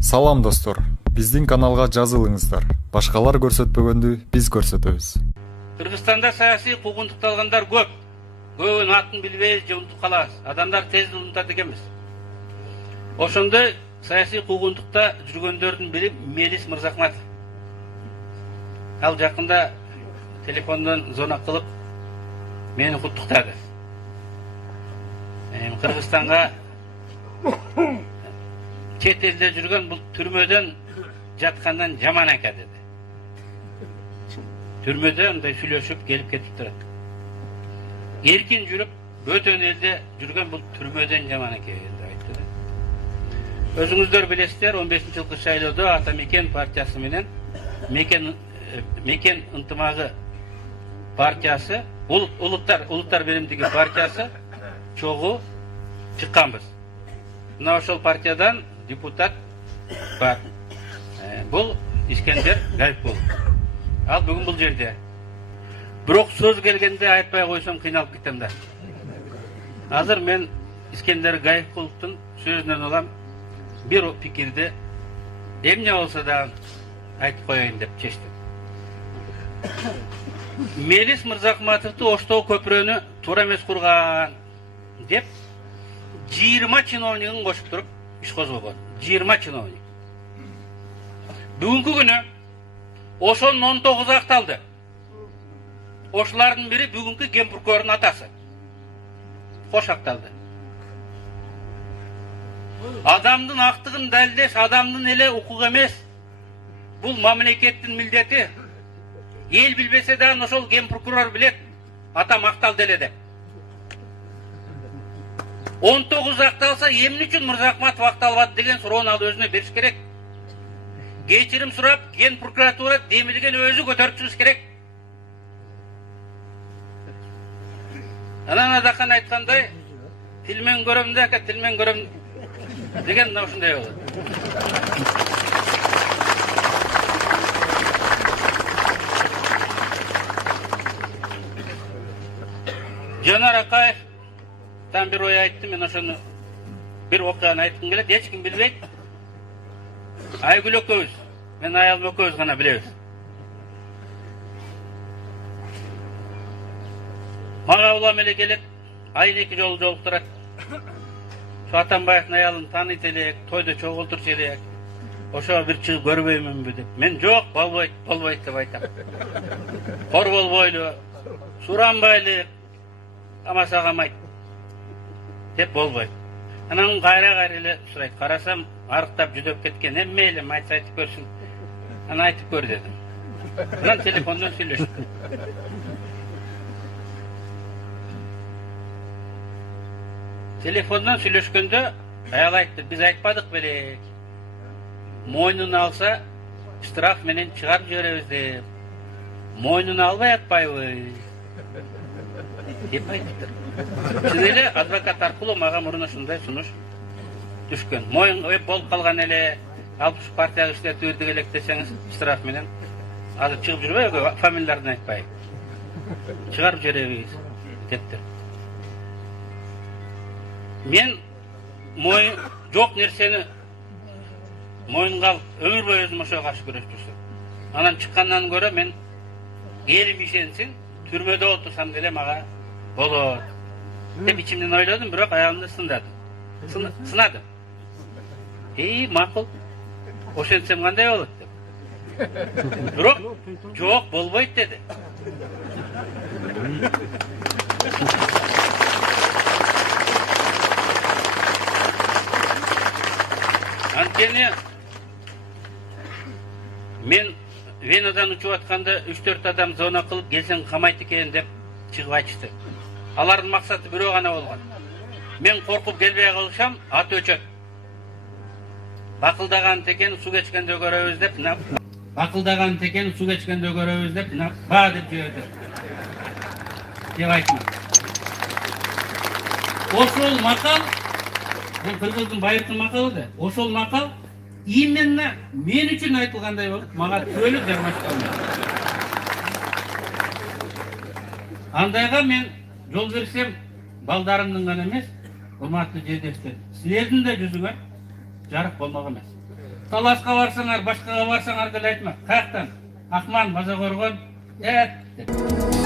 Салам достор, биздин каналга жазылыңыздар. Башкалар көрсөтпөгөндү биз көрсөтөбүз. Кыргызстанда саясий куугунтукталгандар көп. Көбүн атын билбейбиз же унутуп калабыз. Адамдар тез унутат экенбиз. Ошондой саясий куугунтукта жүргөндөрдүн бири Мелис Мырзахматов. Ал жакында телефондон звонок кылып мени куттуктады. Кыргызстанга чет элде жүргөн бул түрмөдөн жаткандан жаман экен деди. Түрмөдө мындай сүйлөшүп келип кетип турат. Эркин жүрүп, бөтөн элде жүргөн бул түрмөдөн жаман экен деп айтты. Өзүңүздөр билесиздер, 15-жылкы шайлоодо Ата Мекен партиясы менен Мекен ынтымагы партиясы, улуттар биримдиги партиясы чогуу чыкканбыз. Мына ошол партиядан депутат бар. Бул Искендер Гайыпкулов. Ал бүгүн бул жерде. Бирок сөз келгенде айтпай койсом кыйналып кетем да. Азыр мен Искендер Гайыпкуловдун сөзүнөн алам бир пикирди эмне болсо да айтып коеюн деп чечтим. Мелис Мырзахматовду Оштогу көпүрөнү туура эмес курган деп 20 чиновнигин кошуп туруп иш козгогон. 20 чиновник. Бүгүнкү күнү ошонун 19 акталды. Ошолардын бири бүгүнкү генпрокурордун атасы. Кош акталды. Адамдын актыгын далилдеш адамдын эле укугу эмес. Бул мамлекеттин милдети. Эл билбесе да ошол генпрокурор билет. Атам акталды эле деп. 19 акталса эмне үчүн Мырзахматов акталбады деген суроону ал өзүнө бериш керек. Кечирим сурап, ген прокуратура демилген өзү көтөрүп чыгыш керек. Анан Адахан айткандай, тилмен көрөм да, тилмен көрөм деген ушундай болот. Жанар Акаев там бир ой айтты, мен ошону бир окуяны айткым келет, эч ким билбейт. Айгүл экөөбүз, мен аялым экөөбүз гана билебиз. Мага улам эле келип, айына 2 жолу жолуктурат. Ошо Атамбаевдин аялын тааныйт элек, тойдо чогултурчу элек. Ошо бир чыгып көрбөймүнбү деп. Мен жок, болбойт деп айтам. Кор болбойлу, суранбайлы, амаса камайт деп болбойт. Анан кайра эле сурайт. Карасам, арыктап жүдөп кеткен. Эмме элем айтып көрсүн. Анан айтып көр дедим. Анан телефондон сүйлөштүк. Телефондон сүйлөшкөндө аял айтты, биз айтпадык беле. Мойнуна алса, штраф менен чыгарып жиберебиз деп. Мойнуна албай атпайбы деп айтыптыр. Чын эле адвокат аркылуу мага мурун ушундай сунуш түшкөн. Моюн болуп калган эле, алып ушу партияга иштетип бердик элек десеңиз, штраф менен азыр чыгып жүрбөйбү, фамилияларын айтпай. Чыгарып жиберебиз дептир. Мен моюн жок нерсени моюнга алып өмүр бою өзүм ошого каршы күрөшүп жүрсөм. Анан чыккандан көрө мен элим ишенсин, түрмөдө отурсам деле мага болот деп ичимден ойлодум, бирок аялымды сынадым. Макул. Ошентсем кандай болот деп. Бирок жок, болбойт деди. Анткени мен Венадан учуп атканда 3-4 адам звонок кылып келсең камайт экен деп чыгып айтышты. Алардын максаты бирөө гана болгон. Мен коркуп келбей калышам, ат өчөт. Бакылдаган текен суу кечкенде көрөбүз деп, бакылдаган текен суу кечкенде көрөбүз деп, ба деп жиберди. Деп айтма. Ошол макал, бул кыргыздын байыркы макалы да. Ошол макал именно мен үчүн айтылгандай болуп, мага түбөлүк жармашкан. Андайга мен жол берсем, балдарымдын гана эмес, урматтуу жедештер, силердин да жүзүңөр жарык болмок эмес. Таласка барсаңар, башкага барсаңар деле айтма. Каяктан? Акман, База көргөн. Деп.